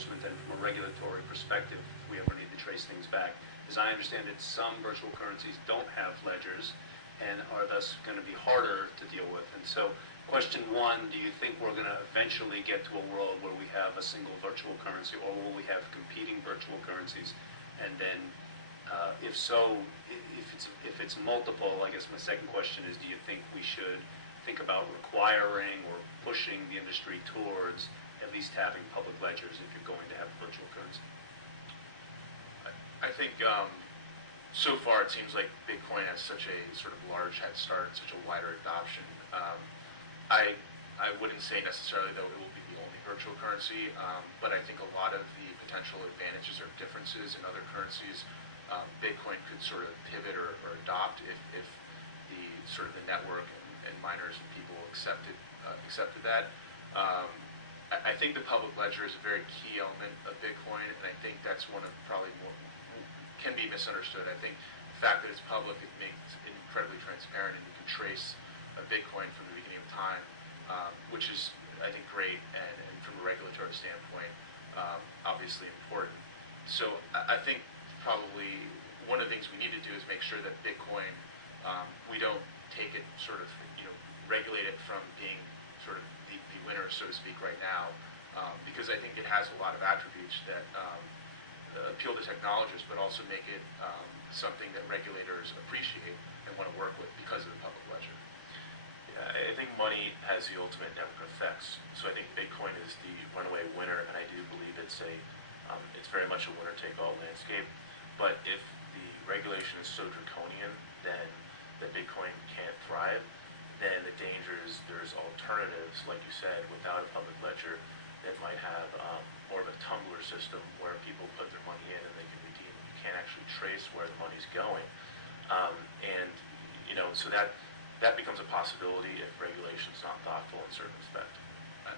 enforcement and from a regulatory perspective, if we ever need to trace things back. As I understand it, some virtual currencies don't have ledgers and are thus going to be harder to deal with. And so question one, do you think we're going to eventually get to a world where we have a single virtual currency, or will we have competing virtual currencies? And then if so, if it's multiple, I guess my second question is, do you think we should think about requiring or pushing the industry towards at least having public ledgers if you're going to have virtual currency? I think so far it seems like Bitcoin has such a sort of large head start, such a wider adoption. I wouldn't say necessarily that it will be the only virtual currency, but I think a lot of the potential advantages or differences in other currencies, Bitcoin could sort of pivot or adopt if the sort of the network and miners and people accepted that. I think the public ledger is a very key element of Bitcoin, and I think that's one of probably more can be misunderstood. I think the fact that it's public, it makes it incredibly transparent, and you can trace a Bitcoin from the beginning of time, which is, I think, great, and from a regulatory standpoint, obviously important. So I think probably one of the things we need to do is make sure that Bitcoin, we don't take it sort of, regulate it from being sort of the winner, so to speak, right now, because I think it has a lot of attributes that appeal to technologists, but also make it something that regulators appreciate and want to work with because of the public ledger. Yeah, I think money has the ultimate network effects. So I think Bitcoin is the runaway winner, and I do believe it's very much a winner-take-all landscape. But if the regulation is so draconian, then that Bitcoin can't thrive, then the danger is there's alternatives, like you said, without a public ledger that might have more of a tumbler system where people put their money in and they can redeem it. You can't actually trace where the money's going. So that becomes a possibility if regulation's not thoughtful in a certain respect.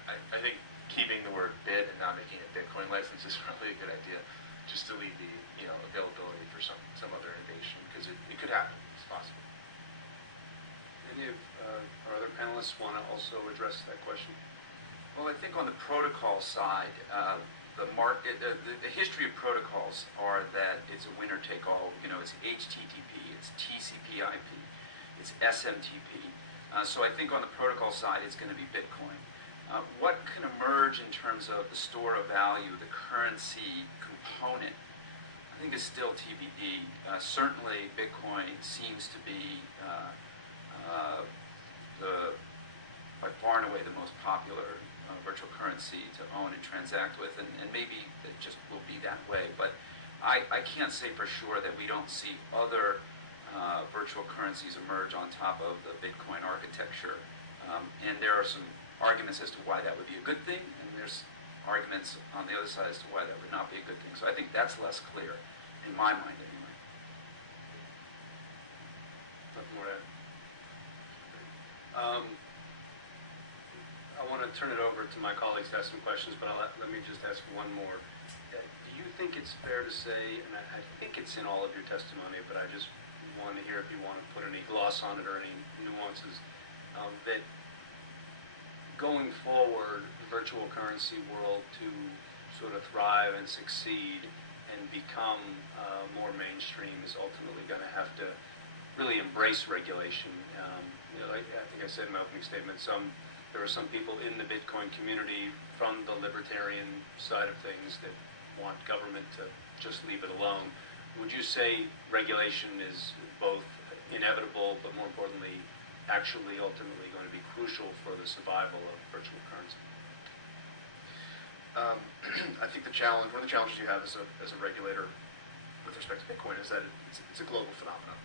I think keeping the word bit and not making it Bitcoin license is probably a good idea, just to leave the availability for some other innovation, because it could happen. It's possible. Any of our other panelists want to also address that question? Well, I think on the protocol side, the history of protocols are that it's a winner-take-all. It's HTTP, it's TCP/IP, it's SMTP. So I think on the protocol side, it's going to be Bitcoin. What can emerge in terms of the store of value, the currency component, I think is still TBD. Certainly, Bitcoin seems to be by far and away the most popular virtual currency to own and transact with, and maybe it just will be that way. But I can't say for sure that we don't see other virtual currencies emerge on top of the Bitcoin architecture. And there are some arguments as to why that would be a good thing, and there's arguments on the other side as to why that would not be a good thing. So I think that's less clear, in my mind anyway. Nothing more to add. I want to turn it over to my colleagues to ask some questions, but let me just ask one more. Do you think it's fair to say, and I think it's in all of your testimony, but I just want to hear if you want to put any gloss on it or any nuances, that going forward, the virtual currency world to sort of thrive and succeed and become more mainstream is ultimately going to have to really embrace regulation. I think I said in my opening statement, there are some people in the Bitcoin community from the libertarian side of things that want government to just leave it alone. Would you say regulation is both inevitable, but more importantly, actually ultimately going to be crucial for the survival of virtual currency? I think one of the challenges you have as a regulator with respect to Bitcoin is that it's a global phenomenon.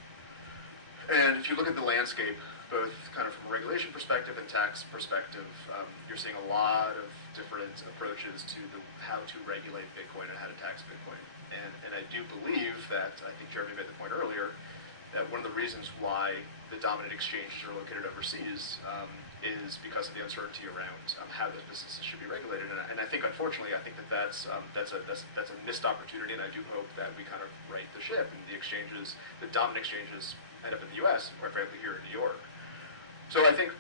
And if you look at the landscape, both kind of from a regulation perspective and tax perspective, you're seeing a lot of different approaches to how to regulate Bitcoin and how to tax Bitcoin. And I do believe that, I think Jeremy made the point earlier, that one of the reasons why the dominant exchanges are located overseas is because of the uncertainty around how those businesses should be regulated. And I think, unfortunately, that's a missed opportunity, and I do hope that we kind of right the ship, and the dominant exchanges end up in the U.S., and quite frankly here in New York. So I think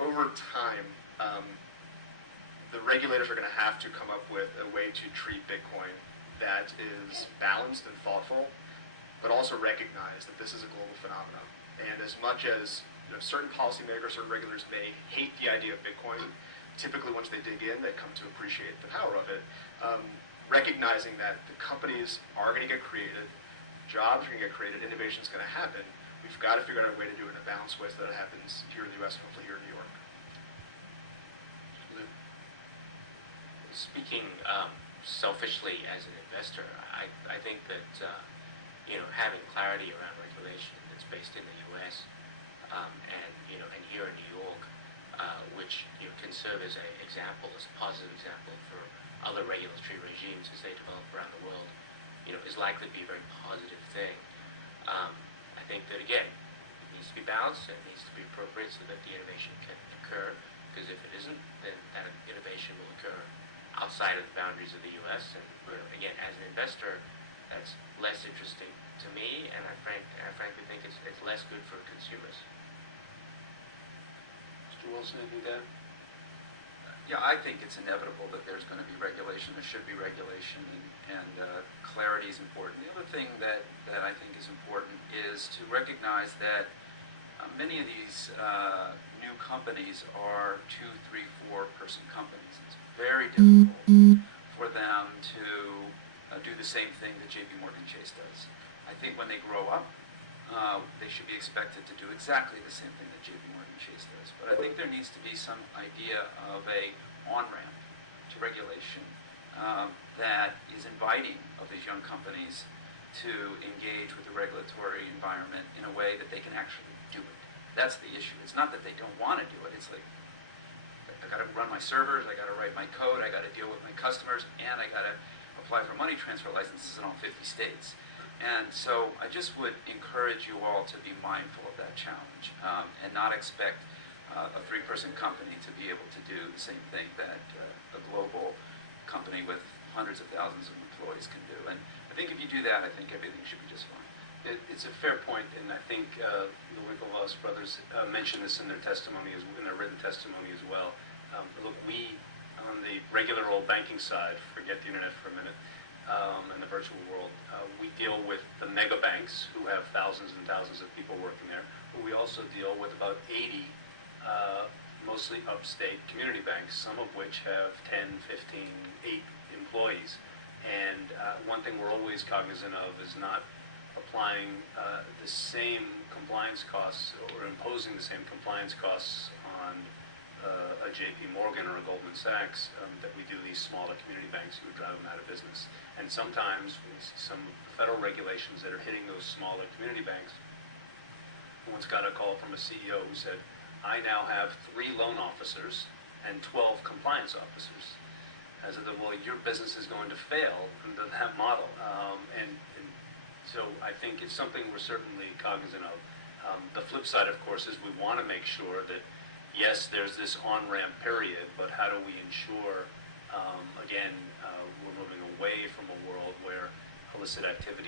over time, the regulators are going to have to come up with a way to treat Bitcoin that is balanced and thoughtful, but also recognize that this is a global phenomenon. And as much as certain policymakers, certain regulators may hate the idea of Bitcoin, typically once they dig in, they come to appreciate the power of it. Recognizing that the companies are going to get created, jobs are going to get created, innovation is going to happen. We've got to figure out a way to do it in a balanced way so that it happens here in the U.S. and hopefully here in New York. Speaking selfishly as an investor, I think that having clarity around regulation that's based in the U.S. And here in New York, which can serve as an example, as a positive example for other regulatory regimes as they develop around the world, is likely to be a very positive thing. I think that again, it needs to be balanced, and it needs to be appropriate so that the innovation can occur. Because if it isn't, then that innovation will occur outside of the boundaries of the U.S. And again, as an investor, that's less interesting to me, and I frankly think it's less good for consumers. Mr. Wilson, anything to add? Yeah, I think it's inevitable that there's going to be regulation. There should be regulation, and clarity is important. The other thing that I think is important is to recognize that many of these new companies are 2, 3, 4-person companies. It's very difficult for them to do the same thing that J.P. Morgan Chase does. I think when they grow up, they should be expected to do exactly the same thing that J.P. Morgan Chase does. But I think there needs to be some idea of a on-ramp to regulation that is inviting of these young companies to engage with the regulatory environment in a way that they can actually do it. That's the issue. It's not that they don't want to do it. It's like, I got to run my servers, I got to write my code, I got to deal with my customers, and I got to apply for money transfer licenses in all 50 states. And so I just would encourage you all to be mindful of that challenge and not expect a 3-person company to be able to do the same thing that a global company with hundreds of thousands of employees can do. And I think if you do that, I think everything should be just fine. It's a fair point, and I think the Winklevoss brothers mentioned this in their testimony, in their written testimony as well. Look, we, on the regular old banking side, forget the internet for a minute, and the virtual world, we deal with the mega banks who have thousands and thousands of people working there, but we also deal with about 80 mostly upstate community banks, some of which have 10, 15, 8 employees. And one thing we're always cognizant of is not applying the same compliance costs or imposing the same compliance costs on a J.P. Morgan or a Goldman Sachs that we do these smaller community banks who would drive them out of business. And sometimes we see some federal regulations that are hitting those smaller community banks. I once got a call from a CEO who said, I now have 3 loan officers and 12 compliance officers. I said, well, your business is going to fail under that model. And so I think it's something we're certainly cognizant of. The flip side, of course, is we want to make sure that, yes, there's this on-ramp period, but how do we ensure, again, we're moving away from a world where illicit activity